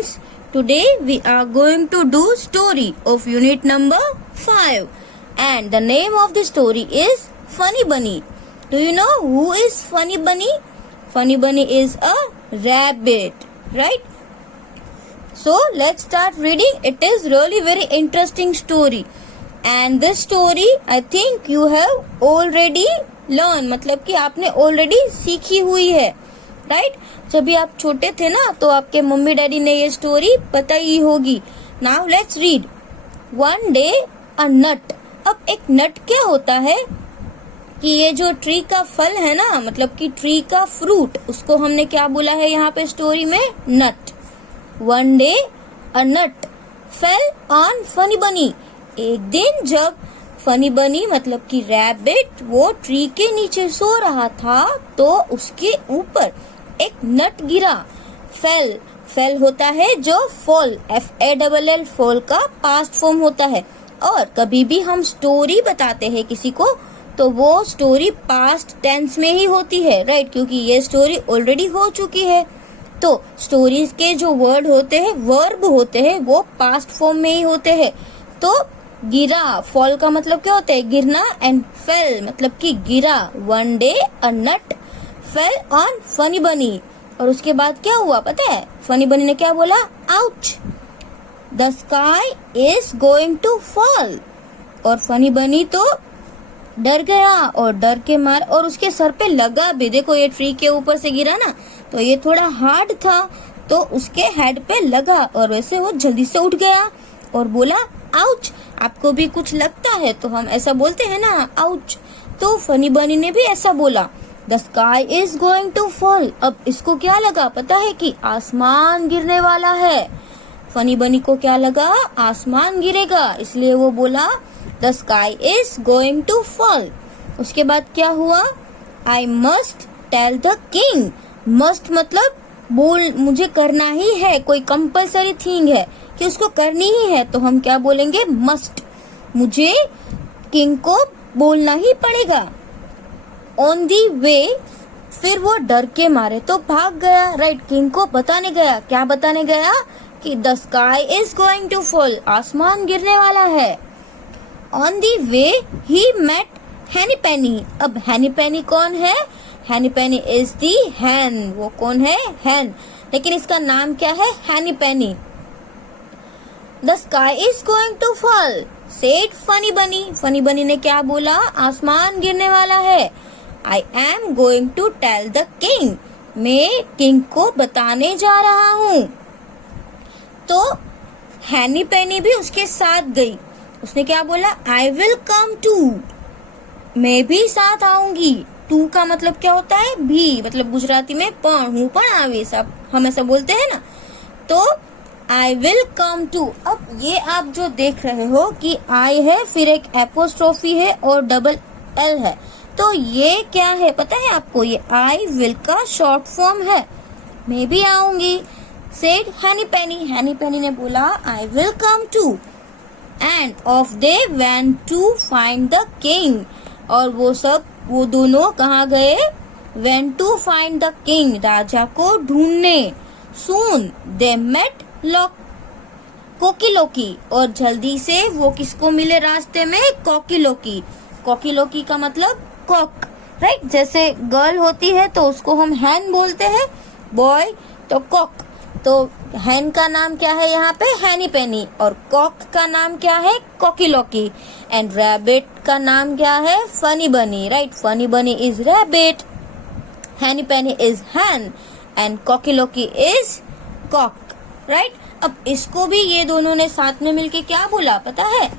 students, today we are going to do story of unit number 5 and the name of the story is Funny Bunny. Do you know who is Funny Bunny? Funny Bunny is a rabbit, right? So let's start reading. It is really very interesting story and this story I think you have already learned, मतलब कि आपने already सीखी हुई है, right? जब भी आप छोटे थे ना तो आपके मम्मी डैडी ने ये स्टोरी बताई ही होगी. Now let's read. One day a nut. अब एक नट क्या होता है कि ये जो ट्री का फल है ना, मतलब कि ट्री का फ्रूट, उसको हमने क्या बोला है यहाँ पे स्टोरी में? Nut. One day a nut fell on funny Bunny. एक दिन जब फनी बनी मतलब कि रैबिट वो ट्री के नीचे सो रहा था तो उसके ऊपर एक नट गिरा. फेल, फेल होता है जो फॉल, FALL फॉल का पास्ट फॉर्म होता है. और कभी भी हम स्टोरी बताते हैं किसी को तो वो स्टोरी पास्ट टेंस में ही होती है, राइट? क्योंकि ये स्टोरी ऑलरेडी हो चुकी है. तो स्टोरीज के जो वर्ड होते हैं, वर्ब होते हैं, वो पास्ट फॉर्म में ही होते हैं. तो गिरा, फॉल का मतलब क्या होता है? गिरना. एंड फेल मतलब कि गिरा. One day a nut fell on funny bunny. और उसके बाद क्या हुआ पता है? फनी बनी ने क्या बोला? Ouch, the sky is going to fall. और फनी बनी तो डर गया और डर के मार, और उसके सर पे लगा भी. देखो ये ट्री के ऊपर से गिरा ना तो ये थोड़ा हार्ड था तो उसके हेड पे लगा और वैसे वो जल्दी से उठ गया और बोला आउच. आपको भी कुछ लगता है तो हम ऐसा बोलते हैं ना, आउच. तो फनी बनी ने भी ऐसा बोला, the sky is going to fall. अब इसको क्या लगा पता है कि आसमान गिरने वाला है. फनी बनी को क्या लगा? आसमान गिरेगा, इसलिए वो बोला the sky is going to fall. उसके बाद क्या हुआ? I must tell the king. Must मतलब बोल, मुझे करना ही है, कोई कंपल्सरी थिंग है कि उसको करनी ही है, तो हम क्या बोलेंगे? मस्ट. मुझे किंग को बोलना ही पड़ेगा. ऑन दी वे, फिर वो डर के मारे तो भाग गया, राइट? किंग को बताने गया. क्या बताने गया? कि the sky is going to fall, आसमान गिरने वाला है. On the way he met हैनी पेनी. अब हैनी पेनी कौन है? हैनी पेनी इज दी हैन. वो कौन है? हैन. लेकिन इसका नाम क्या है? Henny Penny. The sky is going to fall said funny बनी. फनी बनी ने क्या बोला? आसमान गिरने वाला है. I am going to tell the king. मैं किंग को बताने जा रहा हूँ. तो हैनी पेनी भी उसके साथ गई. उसने क्या बोला? I will come too. मैं भी साथ आऊंगी. टू का मतलब क्या होता है? भी, मतलब गुजराती में पण, हूँ पण आवीश, हम ऐसा बोलते हैं ना. तो आई विल कम टू. अब ये आप जो देख रहे हो कि आई है, फिर एक एपोस्ट्रोफी है और डबल एल है, तो ये क्या है पता है आपको? ये आई विल का शॉर्ट फॉर्म है. मैं भी आऊंगी. सेड हैनी पेनी. हैनी पेनी ने बोला I will come too. And off they went to find the king. और वो दोनों कहाँ गए? Went to find the king, राजा को ढूंढने. सून दे मेट कोकी लोकी. और जल्दी से वो किसको मिले रास्ते में? कॉकी लोकी. कॉकी लोकी का मतलब कॉक, राइट? जैसे गर्ल होती है तो उसको हम हैन बोलते हैं, बॉय तो कॉक. तो हैन का नाम क्या है यहाँ पे? हैनी पेनी. और कॉक का नाम क्या है? Cocky Loki. एंड रैबिट का नाम क्या है? फनी बनी, राइट? फनी बनी is rabbit, Henny Penny is hen and Cocky Locky is cock, right? अब इसको भी ये दोनों ने साथ में मिलके क्या बोला पता है?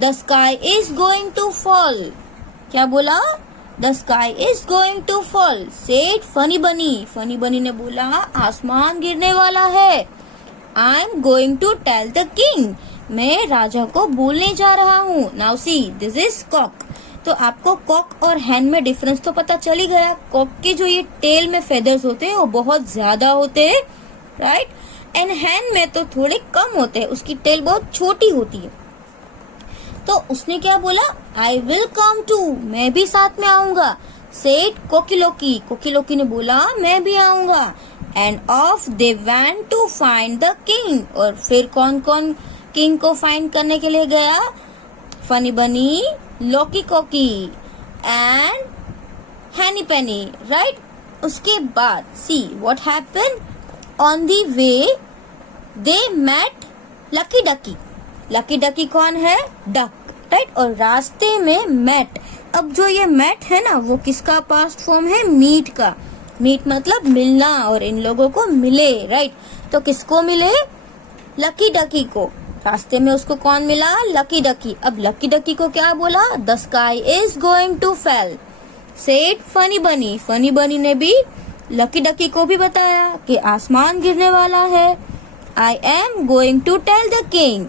The sky is going to fall. क्या बोला? The sky is going to fall said funny बनी. फनी बनी ने बोला आसमान गिरने वाला है. I am going to tell the king. मैं राजा को बोलने जा रहा हूँ. Now see this is cock. तो आपको कॉक और हैन में डिफरेंस तो पता चल ही गया. कॉक के जो ये टेल में फेदर्स होते हैं वो बहुत ज्यादा होते हैं, राइट? एंड हैन में तो थोड़े कम होते हैं, उसकी टेल बहुत छोटी होती है. तो उसने क्या बोला? I will come too. मैं भी साथ में आऊंगा. सेड कोकी लोकी. कोकी लोकी ने बोला मैं भी आऊंगा. And off they went to find the king. और फिर कौन कौन किंग को फाइंड करने के लिए गया? फनी बनी, लॉकी कॉकी एंड हैनी पेनी, राइट. उसके बाद see what happened on the way. They met Lucky Ducky. Lucky Ducky कौन है? Duck, right. और रास्ते में मेट. अब जो ये मेट है ना वो किसका पास्ट फॉर्म है? मीट का. मीट मतलब मिलना, और इन लोगों को मिले, राइट. तो किसको मिले? लकी डकी को. रास्ते में उसको कौन मिला? Lucky ducky. अब लकी डकी को क्या बोला? The sky is going to fell, said funny बनी. फनी बनी ने भी लकी डकी को भी बताया कि आसमान गिरने वाला है. I am going to tell the king.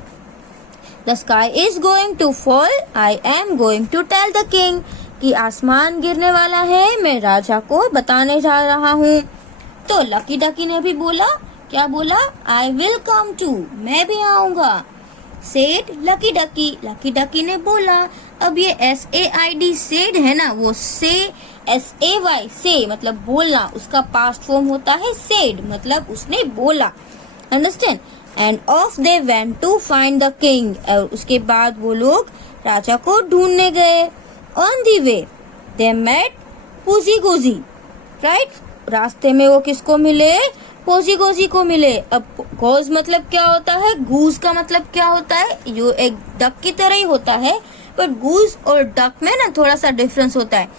The sky is going to fall, I am going to tell the king. कि आसमान गिरने वाला है, मैं राजा को बताने जा रहा हूँ. तो लकी डकी ने भी बोला, क्या बोला? आई विल कम टू, मैं भी आऊंगा, सेड लकी डकी. लकी डकी ने बोला. अब ये SAID सेड है ना, वो से SAY से मतलब बोलना, उसका पास्ट फॉर्म होता है सेड, मतलब उसने बोला. Understand. And off they went to find the king. और उसके बाद वो लोग राजा को ढूंढने गए. On the way they met poosey goosey, right. रास्ते में वो किसको मिले? पोजी गोजी को मिले. अब गोज मतलब क्या होता है? गूज का मतलब क्या होता है? यो एक डक की तरह ही होता है, पर गूज और डक में ना थोड़ा सा डिफरेंस होता है.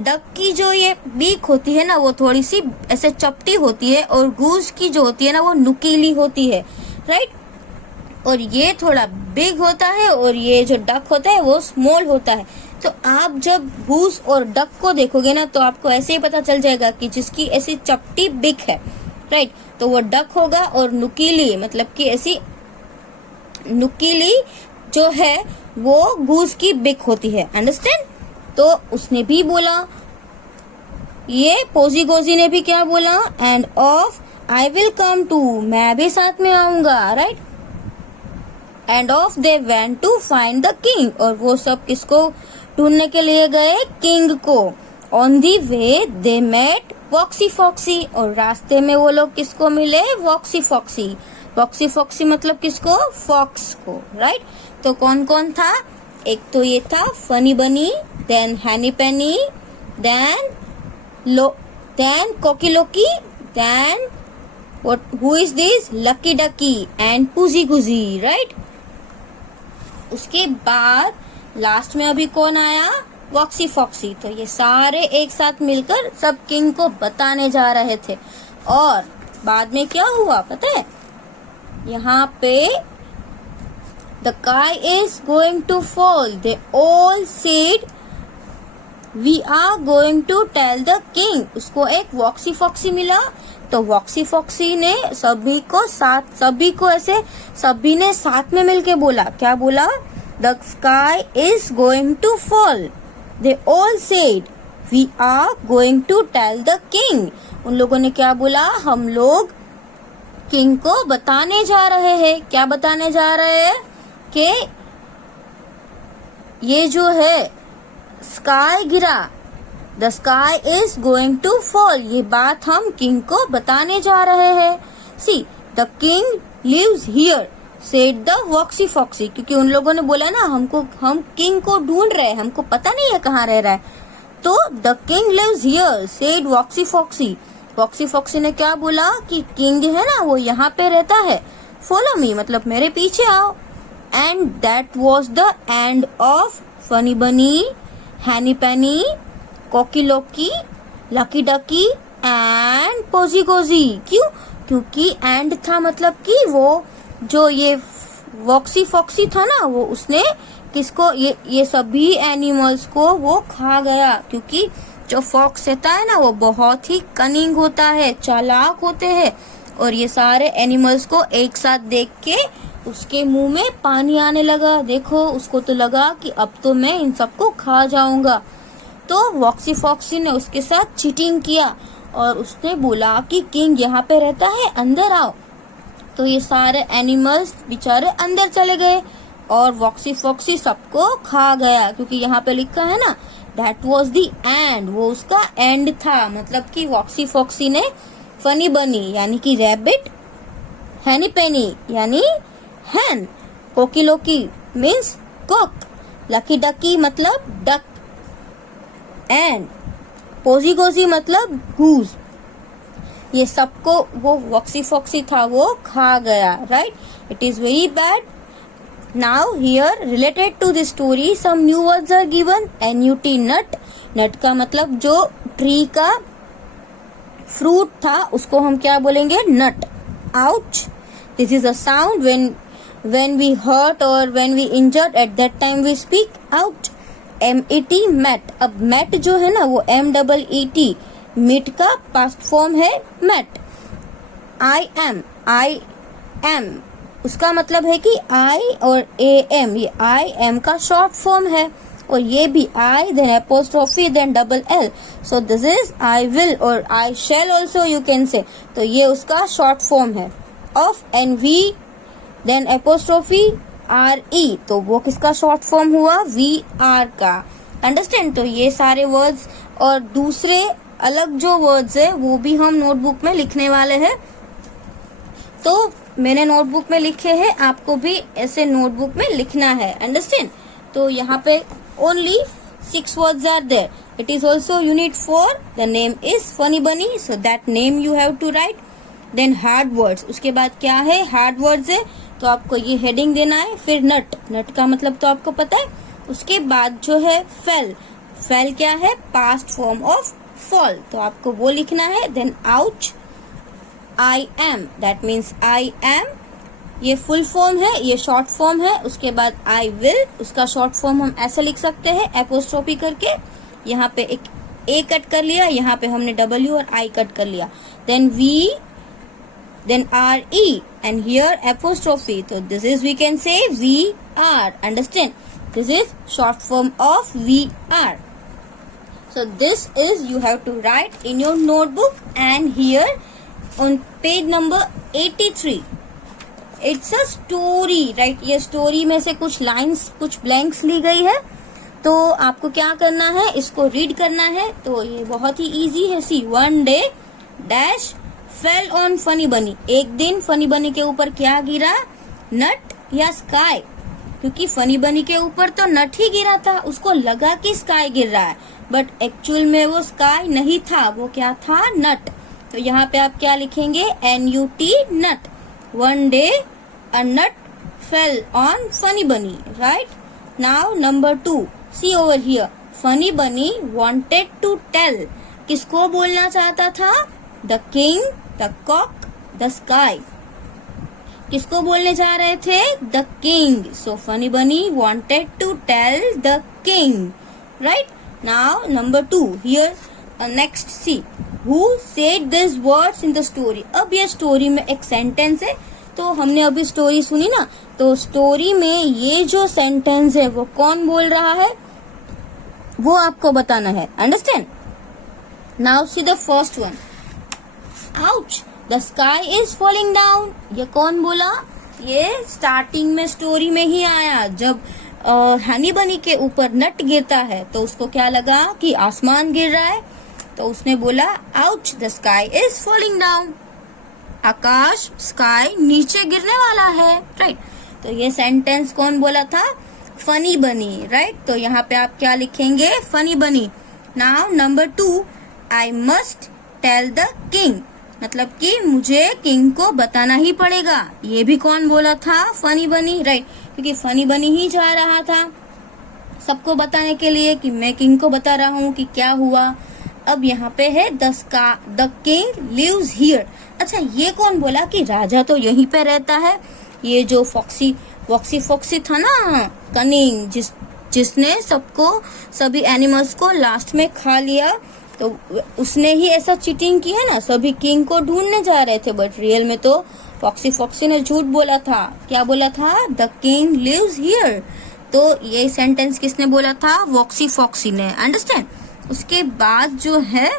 डक की जो ये बीक होती है ना वो थोड़ी सी ऐसे चपटी होती है, और गूज की जो होती है ना वो नुकीली होती है, राइट. और ये थोड़ा बिग होता है, और ये जो डक होता है वो स्मॉल होता है. तो आप जब गूस और डक को देखोगे ना तो आपको ऐसे ही पता चल जाएगा कि जिसकी ऐसी चपटी बिग है, राइट, तो वो डक होगा. और नुकीली मतलब कि ऐसी नुकीली जो है वो गूस की बिग होती है. अंडरस्टैंड. तो उसने भी बोला, ये पोजी गोजी ने भी क्या बोला? And off I will come too, मैं भी साथ में आऊंगा, right. And off they went to find the king. और वो सब किसको ढूंढने के लिए गए? किंग को. On the way they met Woxy Foxy. और रास्ते में वो लोग किसको मिले? वॉक्सी फॉक्सी. वॉक्सी फॉक्सी मतलब किसको? फॉक्स को, राइट. तो कौन कौन था? एक तो ये था funny Bunny, then Henny Penny, then Cocky Locky, then who is this? Lucky Ducky and Poozy Goozy, right. उसके बाद लास्ट में अभी कौन आया? Woxy Foxy. तो ये सारे एक साथ मिलकर सब किंग को बताने जा रहे थे. और बाद में क्या हुआ पता है? यहाँ पे the sky is going to fall. They all said we are going to tell the king. उसको एक वॉक्सी फॉक्सी मिला. तो वॉक्सी फॉक्सी ने सभी ने साथ में मिलके बोला. क्या बोला? The sky is going to fall. They all said we are going to tell the king. उन लोगों ने क्या बोला? हम लोग किंग को बताने जा रहे हैं. क्या बताने जा रहे हैं? कि ये जो है स्काई गिरा, the sky is going to fall, ये बात हम किंग को बताने जा रहे हैं. See the king lives here, said the Woxy Foxy. क्योंकि उन लोगों ने बोला ना हम किंग को ढूंढ रहे हैं, हमको पता नहीं है कहाँ रह रहा है. तो the king lives here, said Woxy Foxy. Woxy Foxy ने क्या बोला? कि किंग है ना वो यहाँ पे रहता है, फॉलो मी मतलब मेरे पीछे आओ. And that was the end of Funny Bunny, Henny Penny, Cocky Locky, Lucky Ducky and Posey Gosey. क्यों? क्योंकि एंड था मतलब कि वो जो ये वॉक्सी फॉक्सी था ना वो उसने किसको ये सभी एनिमल्स को वो खा गया. क्योंकि जो फॉक्स रहता है ना वो बहुत ही कनिंग होता है, चालाक होते हैं. और ये सारे एनिमल्स को एक साथ देख के उसके मुंह में पानी आने लगा. देखो उसको तो लगा कि अब तो मैं इन सबको खा जाऊंगा. तो वॉक्सी फॉक्सी ने उसके साथ चीटिंग किया और उसने बोला कि किंग यहाँ पे रहता है, अंदर आओ. तो ये सारे एनिमल्स बेचारे अंदर चले गए और वॉक्सी फॉक्सी सबको खा गया. क्योंकि यहाँ पे लिखा है ना दैट वॉज द एंड, वो उसका एंड था. मतलब कि वॉक्सी फॉक्सी ने फनी बनी यानी कि रैबिट, हैनी पेनी यानी हैन, कोकी लोकी मीन्स कॉक, लकी डकी मतलब डक, एंड पोजी गोजी मतलब गूज। ये सबको वो वॉक्सी फॉक्सी था वो खा गया, right? It is very bad. Now here related to this story some new words are given. NUT nut, nut का मतलब जो ट्री का फ्रूट था उसको हम क्या बोलेंगे? Nut. Ouch, this is a sound when we hurt or when we injured, at that time we speak out. MET met, अब met जो है ना वो MEET, मीट का पास्ट फॉर्म है met. I am उसका मतलब है कि I और AM, ये I am का शॉर्ट फॉर्म है, और ये भी I then apostrophe then double L, so this is I will और I shall also you can say, तो ये उसका शॉर्ट फॉर्म है of NV then apostrophe RE, तो वो किसका शॉर्ट फॉर्म हुआ? VR का। अंडरस्टैंड? तो ये सारे वर्ड्स और दूसरे अलग जो वर्ड्स है वो भी हम नोटबुक में लिखने वाले हैं। तो मैंने नोटबुक में लिखे हैं, आपको भी ऐसे नोटबुक में लिखना है। अंडरस्टैंड? तो यहाँ पे only 6 words are there. It is also unit 4. The name is Funny Bunny, so that name you have to write. Then hard words, उसके बाद क्या है? हार्ड वर्ड्स है, तो आपको ये हेडिंग देना है। फिर नट, नट का मतलब तो आपको पता है। उसके बाद जो है फेल, फेल क्या है? पास्ट फॉर्म ऑफ फॉल, तो आपको वो लिखना है। Then ouch, I am, that means I am, ये फुल फॉर्म है, ये शॉर्ट फॉर्म है। उसके बाद आई विल, उसका शॉर्ट फॉर्म हम ऐसे लिख सकते हैं एपोस्ट्रोफी करके, यहाँ पे एक ए कट कर लिया, यहाँ पे हमने W और I कट कर लिया। Then we, then RE, and here apostrophe, so this is we can say VR. Understand? This is short form of VR. So this is you have to write in your notebook, and here on page number 83 it's a story, right? ये story में से कुछ lines, कुछ blanks ली गई है, तो आपको क्या करना है? इसको read करना है। तो ये बहुत ही easy है। See, one day dash fail on funny Bunny, एक दिन फनी बनी के ऊपर क्या गिरा? नट या स्काई, क्योंकि फनी बनी के ऊपर तो नट ही गिरा था, उसको लगा कि स्काई गिर रहा है, बट एक्चुअल में वो स्काई नहीं था, वो क्या था? नट। तो यहाँ पे आप क्या लिखेंगे? NUT nut. One day a nut fell on funny बनी, right? Now number 2, see over here, funny bunny wanted to tell, किसको बोलना चाहता था? The king, the cock, the sky, किसको बोलने जा रहे थे? The king. So funny bunny wanted to tell the king, right? Now number 2 here, next see, who said this words in the story. अब ये स्टोरी में एक सेंटेंस है, तो हमने अभी स्टोरी सुनी ना, तो स्टोरी में ये जो सेंटेंस है वो कौन बोल रहा है वो आपको बताना है। Understand? Now see the first one, ouch the sky is falling down. ये कौन बोला? ये स्टार्टिंग में स्टोरी में ही आया, जब हनी बनी के ऊपर नट गिरता है तो उसको क्या लगा कि आसमान गिर रहा है, तो उसने बोला ouch the sky is falling down, Akash, sky नीचे गिरने वाला है, राइट? तो ये सेंटेंस कौन बोला था? फनी बनी, राइट? तो यहाँ पे आप क्या लिखेंगे? Funny bunny. Now number 2, I must tell the king, मतलब कि मुझे किंग को बताना ही पड़ेगा। ये भी कौन बोला था? फनी बनी, राइट? क्योंकि फनी बनी ही जा रहा था सबको बताने के लिए कि मैं किंग को बता रहा हूँ कि क्या हुआ। अब यहाँ पे है द किंग लिव्स हियर। अच्छा, ये कौन बोला कि राजा तो यहीं पे रहता है? ये जो फॉक्सी था ना, कनिंग, जिसने सबको, सभी एनिमल्स को लास्ट में खा लिया, तो उसने ही ऐसा चीटिंग की है ना, सभी किंग को ढूंढने जा रहे थे, बट रियल में तो फॉक्सी ने झूठ बोला था। क्या बोला था? The king lives here. तो ये सेंटेंस किसने बोला था? फॉक्सी ने। अंडरस्टैंड? उसके बाद जो है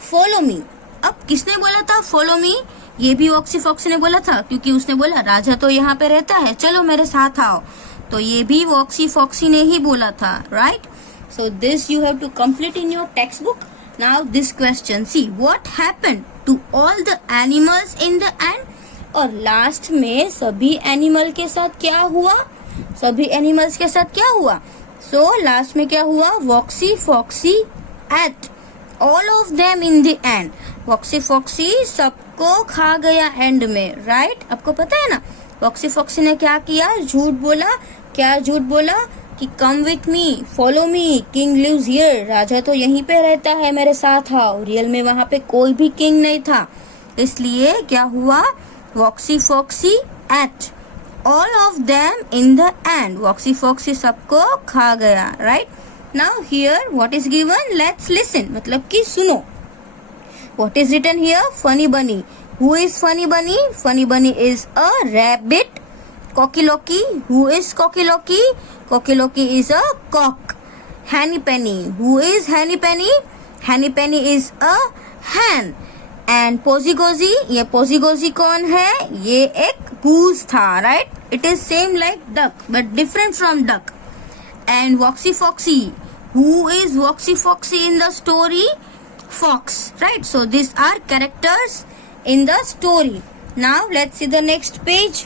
फॉलो मी। अब किसने बोला था फॉलो मी? ये भी फॉक्सी ने बोला था, क्योंकि उसने बोला राजा तो यहाँ पे रहता है, चलो मेरे साथ आओ। तो ये भी फॉक्सी ने ही बोला था, right? So this you have to complete in your textbook. Now this question, see what happened to all the animals in the ant. और लास्ट में सभी एनिमल के साथ क्या हुआ? सभी एनिमल्स के साथ क्या हुआ? सो लास्ट में क्या हुआ? Woxy Foxy ate all of them in the end. Woxy Foxy सबको खा गया एंड में, राइट? आपको पता है ना, वॉक्सी फॉक्सी ने क्या किया? झूठ बोला. क्या झूठ बोला? कि come with me, follow me, king lives here. राजा तो यहीं पे रहता है, मेरे साथ आओ. रियल में वहां पे कोई भी किंग नहीं था, इसलिए क्या हुआ? Woxy Foxy ate all of them in the end. Woxy Foxy सबको खा गया, right? Now here what is given? Let's listen, मतलब कि सुनो. What is written here? Funny bunny. Who is funny बनी? फनी बनी is a rabbit. Cocky Loki, who is Cocky Loki? Cocky Loki is a cock. Henny Penny, who is Henny Penny? Henny Penny is a hen. And Posy Gozy, ये Posy Gozy कौन है? ये एक goose था, right? It is same like duck, but different from duck. And Woxy Foxy, who is Woxy Foxy in the story? Fox, right? So these are characters in the story. Now let's see the next page.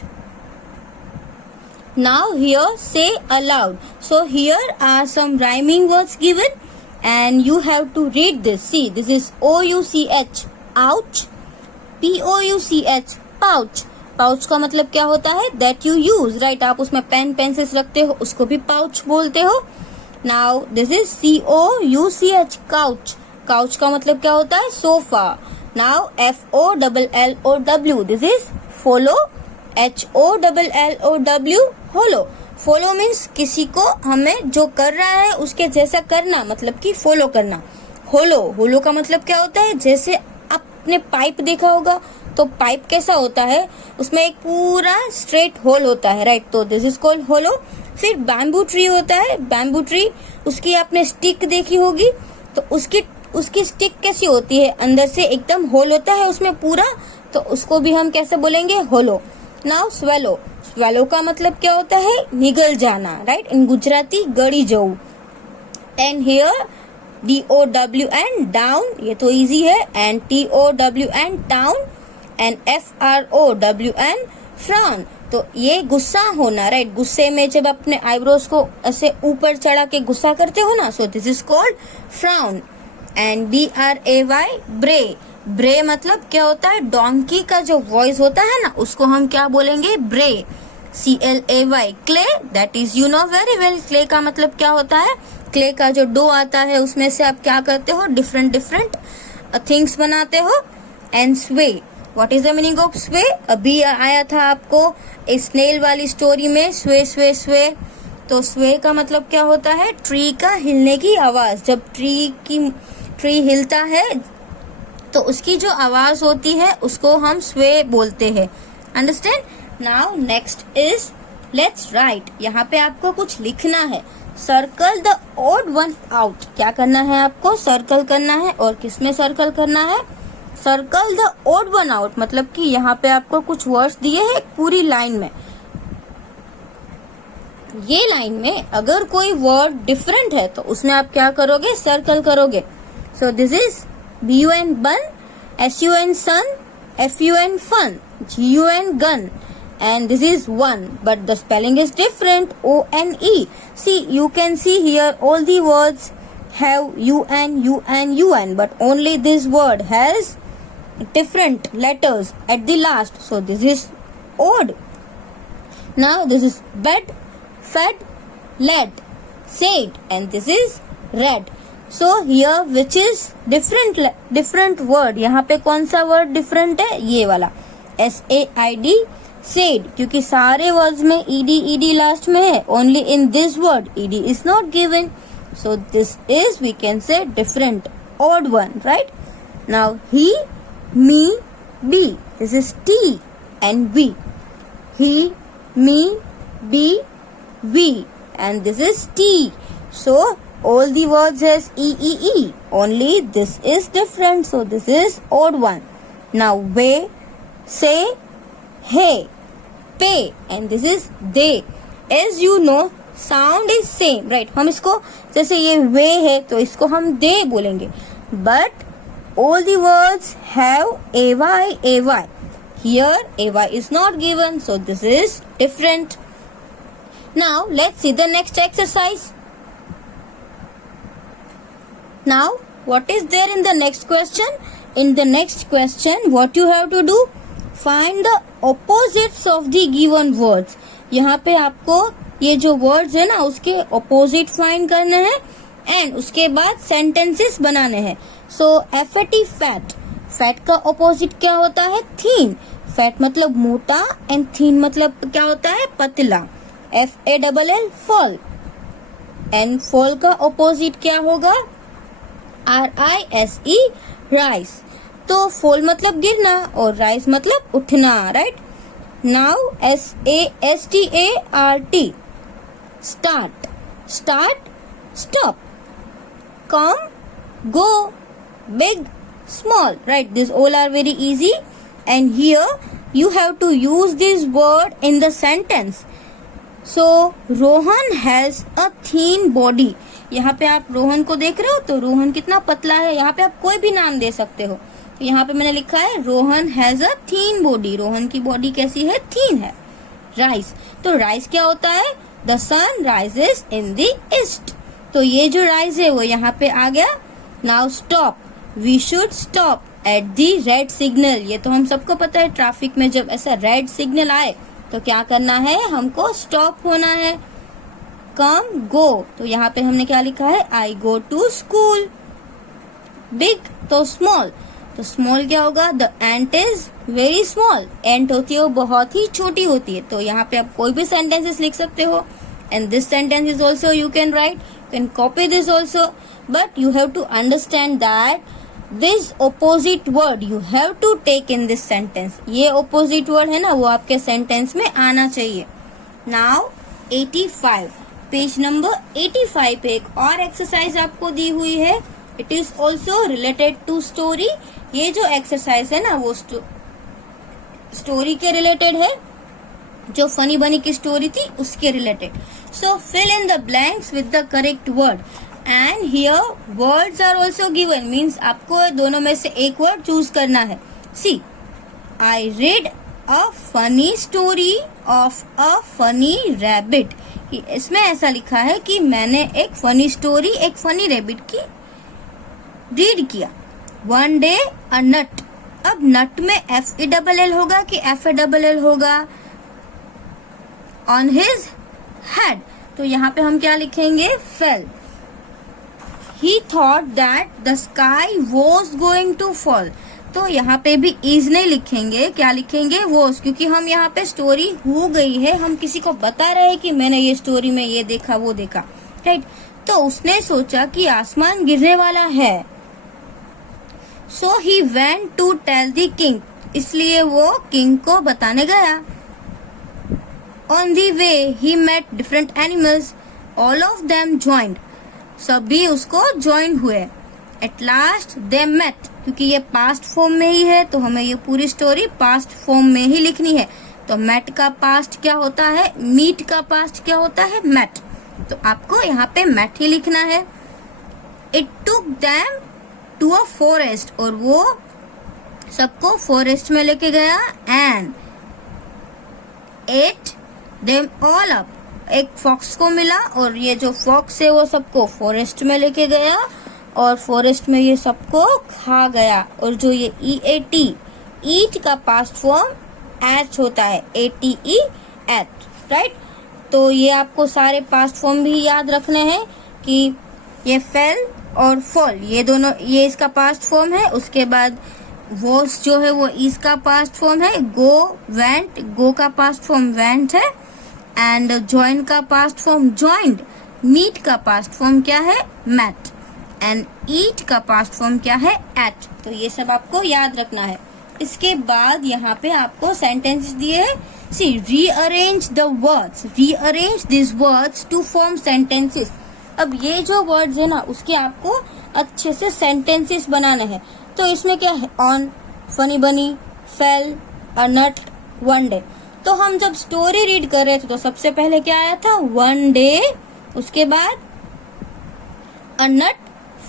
Now here say aloud. So here are some rhyming words given and you have to read this. See, this is O-U-C-H, ouch. P-O-U-C-H, pouch. Pouch का मतलब क्या होता है? That you use, right? आप उसमें pen pencils रखते हो, उसको भी pouch बोलते हो. Now this is C-O-U-C-H, couch. Couch का मतलब क्या होता है? Sofa. Now F-O-L-L-O-W, this is follow. H-O-L-L-O-W, follow. Follow means किसी को हमें जो कर रहा है उसके जैसा करना, मतलब कि फॉलो करना. होलो, होलो का मतलब क्या होता है? जैसे आपने पाइप देखा होगा, तो पाइप कैसा होता है? उसमें एक पूरा स्ट्रेट होल होता है, राइट? तो दिस इज कॉल्ड होलो. फिर बैम्बू ट्री होता है. बैम्बू ट्री, उसकी आपने स्टिक देखी होगी, तो उसकी स्टिक कैसी होती है? अंदर से एकदम होल होता है उसमें पूरा, तो उसको भी हम कैसे बोलेंगे? होलो. Now swallow. स्वेलो का मतलब क्या होता है? निगल जाना, राइट? इन गुजराती गड़ी जाऊ. And here D-O-W and down, ये तो इजी है. And T-O-W and town. And F-R-O-W and frown. तो ये गुस्सा होना, राइट? गुस्से में जब अपने आईब्रोज को ऐसे ऊपर चढ़ा के गुस्सा करते हो ना, सो this is called frown. And B-R-A-Y, ब्रे. ब्रे मतलब क्या होता है? डोंकी का जो वॉइस होता है ना, उसको हम क्या बोलेंगे? ब्रे. C-L-A-Y, clay. That is you know very well. Clay का मतलब क्या होता है? क्ले का जो डो आता है उसमें से आप क्या करते हो? डिफरेंट डिफरेंट थिंग्स बनाते हो. एंड स्वे. What is the meaning of स्वे? अभी आया था आपको स्नेल वाली स्टोरी में, स्वे स्वे स्वे. तो स्वे का मतलब क्या होता है? ट्री का हिलने की आवाज. जब ट्री हिलता है तो उसकी जो आवाज होती है उसको हम स्वे बोलते हैं. Understand? Now next is let's write. यहाँ पे आपको कुछ लिखना है. Circle the odd one out. क्या करना है आपको? सर्कल करना है. और किसमें सर्कल करना है? Circle the odd one out, मतलब कि यहाँ पे आपको कुछ वर्ड्स दिए हैं पूरी लाइन में. ये लाइन में अगर कोई वर्ड डिफरेंट है तो उसमें आप क्या करोगे? सर्कल करोगे. सो this is B-U-N bun, S-U-N sun, F-U-N fun, G-U-N gun, and this is one, but the spelling is different. O-N-E. See, you can see here all the words have U-N, U-N, U-N, but only this word has different letters at the last. So this is odd. Now this is bed, fed, led, said, and this is red. So here which is different word? यहाँ पे कौन सा word different है? ये वाला S-A-I-D, said. क्योंकि सारे words में ed लास्ट में है. Only in this word ed is not given. So this is, we can say, different, odd one, right? Now he, me, be. This is T and we. He, me, be, we, and this is T. So all the words has E. Only this is different. So this is odd one. Now way, say, hey, pay, and this is they. As you know, sound is same, right? हम इसको जैसे ये way है तो इसको हम they बोलेंगे. But all the words have ay. Here ay is not given, so this is different. Now let's see the next exercise. Now what is there in the next question? In the next question what you have to do? Find the opposites of the given words. यहाँ पे आपको ये जो words है ना उसके opposite find करने हैं and उसके बाद sentences बनाने हैं. So fat fat. फैट का opposite क्या होता है? thin. फैट मतलब मोटा and thin मतलब क्या होता है? पतला. fall fall. and fall का opposite क्या होगा? rise rise. तो fall मतलब गिरना और rise मतलब उठना, right? Now SASTART start. Start stop. Come go big small, right? These all are very easy and here you have to use this word in the sentence. So Rohan has a thin body. यहाँ पे आप रोहन को देख रहे हो तो रोहन कितना पतला है. यहाँ पे आप कोई भी नाम दे सकते हो. तो यहाँ पे मैंने लिखा है Rohan has a thin body. Rohan की बॉडी कैसी है? थीन है. राइज. तो राइज क्या होता है? The sun rises in the east. तो ये जो राइज है वो यहाँ पे आ गया. Now stop. We should stop at the red signal. ये तो हम सबको पता है ट्रैफिक में जब ऐसा रेड सिग्नल आए तो क्या करना है? हमको स्टॉप होना है. कम गो. तो यहाँ पे हमने क्या लिखा है? I go to school. Big तो स्मॉल. तो स्मॉल क्या होगा? The ant is very small. Ant होती है वो बहुत ही छोटी होती है. तो यहाँ पे आप कोई भी सेंटेंसेस लिख सकते हो. And this sentence is also you can write. You can copy this also. But you have to understand that this opposite word you have to take in this sentence. ये opposite word है ना वो आपके sentence में आना चाहिए. Now 85 page number 85 पे एक और एक्सरसाइज आपको दी हुई है. It is also related to story. ये जो एक्सरसाइज है ना वो स्टोरी के रिलेटेड है. जो फनी बनी की स्टोरी थी उसके related. So fill in the blanks with the correct word and here words are also given. Means आपको दोनों में से एक वर्ड चूज करना है. See I read a funny story of a funny rabbit. इसमें ऐसा लिखा है कि मैंने एक फनी स्टोरी एक फनी रैबिट की रीड किया. One day a nut. अब नट में FELL होगा कि FALL होगा? On his head. तो यहाँ पे हम क्या लिखेंगे? Fell. He thought that the sky was going to fall. तो यहाँ पे भी इज नहीं लिखेंगे. क्या लिखेंगे? वॉज. क्योंकि हम यहाँ पे स्टोरी हो गई है. हम किसी को बता रहे हैं कि मैंने ये स्टोरी में ये देखा वो देखा, राइट? तो उसने सोचा कि आसमान गिरने वाला है. So he went to tell the king. इसलिए वो किंग को बताने गया. On the way he met different animals. All of them joined. सभी उसको ज्वाइन हुए. At last they met. क्योंकि ये पास्ट फॉर्म में ही है तो हमें ये पूरी स्टोरी पास्ट फॉर्म में ही लिखनी है. तो मेट का पास्ट क्या होता है? मीट का पास्ट क्या होता है? मेट. तो आपको यहाँ पे मेट ही लिखना है. It took them to a forest. और वो सबको फॉरेस्ट में लेके गया. And ate them all up. एक फॉक्स को मिला और ये जो फॉक्स है वो सबको फॉरेस्ट में लेके गया और फॉरेस्ट में ये सबको खा गया. और जो ये EAT ईट का पास्ट फॉर्म एच होता है. ATE ate, right? तो ये आपको सारे पास्ट फॉर्म भी याद रखने हैं कि ये फेल और फॉल ये दोनों ये इसका पास्ट फॉर्म है. उसके बाद वॉस जो है वो इसका पास्ट फॉर्म है. गो वेंट. गो का पास्ट फॉर्म वेंट है. एंड ज्वाइन का पास्ट फॉर्म ज्वाइंड. मीट का पास्ट फॉर्म क्या है? मैट. एंड ईट का पास्ट फॉर्म क्या है? एट. तो ये सब आपको याद रखना है. इसके बाद यहाँ पे आपको सेंटेंस दिए. See rearrange the words. Rearrange this words to form sentences. अब ये जो वर्ड्स है ना उसके आपको अच्छे से सेंटेंसेस बनाने हैं. तो इसमें क्या है? ऑन, फनी बनी, फेल, अ नट, वन डे. तो हम जब स्टोरी रीड कर रहे थे तो सबसे पहले क्या आया था? One day. उसके बाद अ नट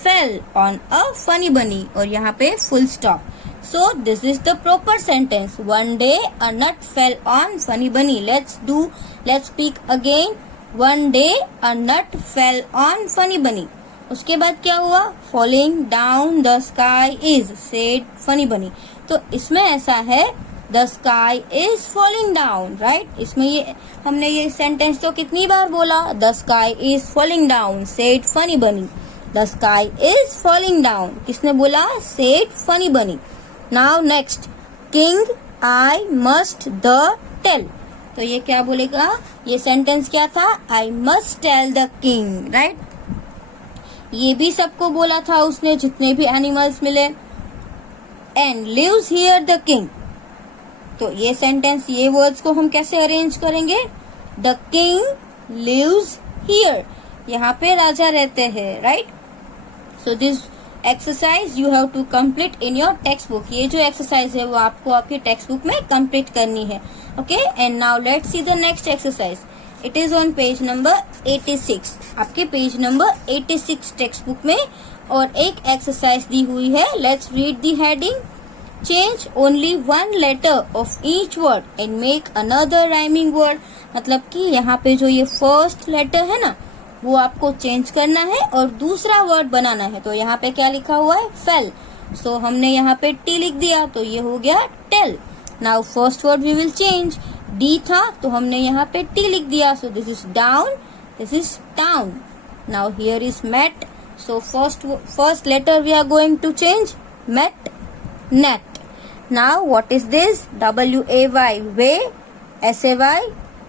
fell on a funny bunny, और यहाँ पे full stop. So this is the proper sentence. One day a nut fell on funny bunny. Let's speak again. One day a nut fell on funny bunny. उसके बाद क्या हुआ? Falling down the sky is, said funny bunny. तो इसमें ऐसा है, the sky is falling down, right? इसमें हमने ये सेंटेंस तो कितनी बार बोला? The sky is falling down, said funny bunny. The sky is falling down. किसने बोला? said funny bunny. Now next, king I must the tell. तो ये क्या बोलेगा? ये सेंटेंस क्या था? I must tell the king, right? ये भी सबको बोला था उसने, जितने भी एनिमल्स मिले. And lives here the king. तो ये सेंटेंस, ये वर्ड्स को हम कैसे अरेंज करेंगे? The king lives here. यहाँ पे राजा रहते हैं, right? So this exercise you have to complete in your textbook. ये जो एक्सरसाइज है वो आपको आपकी टेक्स्ट बुक में कंप्लीट करनी है. Okay, and now let's see the next exercise. It is on page number 86. आपके पेज नंबर 86 टेक्स्ट बुक में और एक एक्सरसाइज दी हुई है. Let's read the heading. Change only one letter of each word and make another rhyming word. मतलब कि यहाँ पे जो ये फर्स्ट लेटर है ना, वो आपको चेंज करना है और दूसरा वर्ड बनाना है. तो यहाँ पे क्या लिखा हुआ है? फेल. सो हमने यहाँ पे टी लिख दिया, तो ये हो गया tell. Now first word we will change. D था तो हमने यहाँ पे टी लिख दिया. So this is down, this is town. Now here is met. So first letter we are going to change. Met, net. Now what is this? WAY, way. SAY,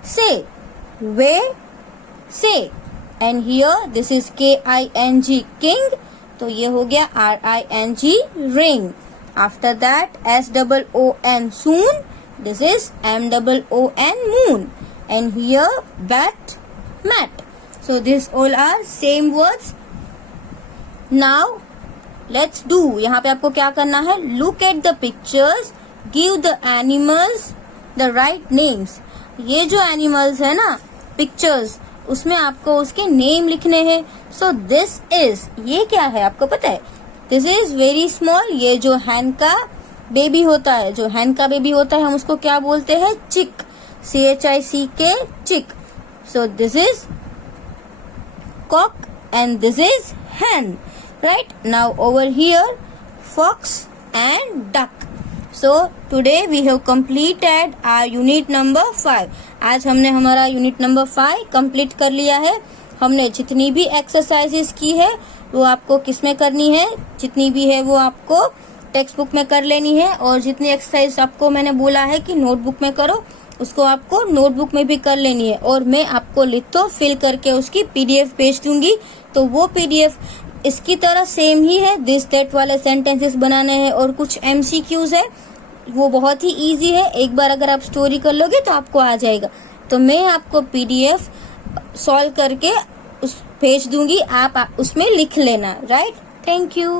say. वे, से. And here this is KING, king. तो ये हो गया RING, ring. After that SOON, soon. This is MOON, moon. And here bat, mat. So these all are same words. Now let's do. यहाँ पे आपको क्या करना है? Look at the pictures. Give the animals the right names. ये जो animals है ना, pictures, उसमें आपको उसके नेम लिखने हैं. सो दिस इज, ये क्या है आपको पता है? This is very small. ये जो हैन का बेबी होता है, जो हैन का बेबी होता है, हम उसको क्या बोलते हैं? Chick. CHICK, chick. So this is cock and this is hen, right? Now over here fox and duck. So today we have completed our unit number 5. आज हमने हमारा यूनिट नंबर 5 कंप्लीट कर लिया है. हमने जितनी भी एक्सरसाइजेस की है वो आपको किसमें करनी है? जितनी भी है वो आपको टेक्स्ट बुक में कर लेनी है. और जितनी एक्सरसाइज आपको मैंने बोला है कि नोटबुक में करो, उसको आपको नोटबुक में भी कर लेनी है. और मैं आपको लिथो फिल करके उसकी PDF भेज दूंगी. तो वो PDF इसकी तरह सेम ही है. दिस दैट वाले सेंटेंसेस बनाने हैं और कुछ MCQs है. वो बहुत ही इजी है. एक बार अगर आप स्टोरी कर लोगे तो आपको आ जाएगा. तो मैं आपको PDF सॉल्व करके उस भेज दूंगी, आप उसमें लिख लेना, राइट? Thank you.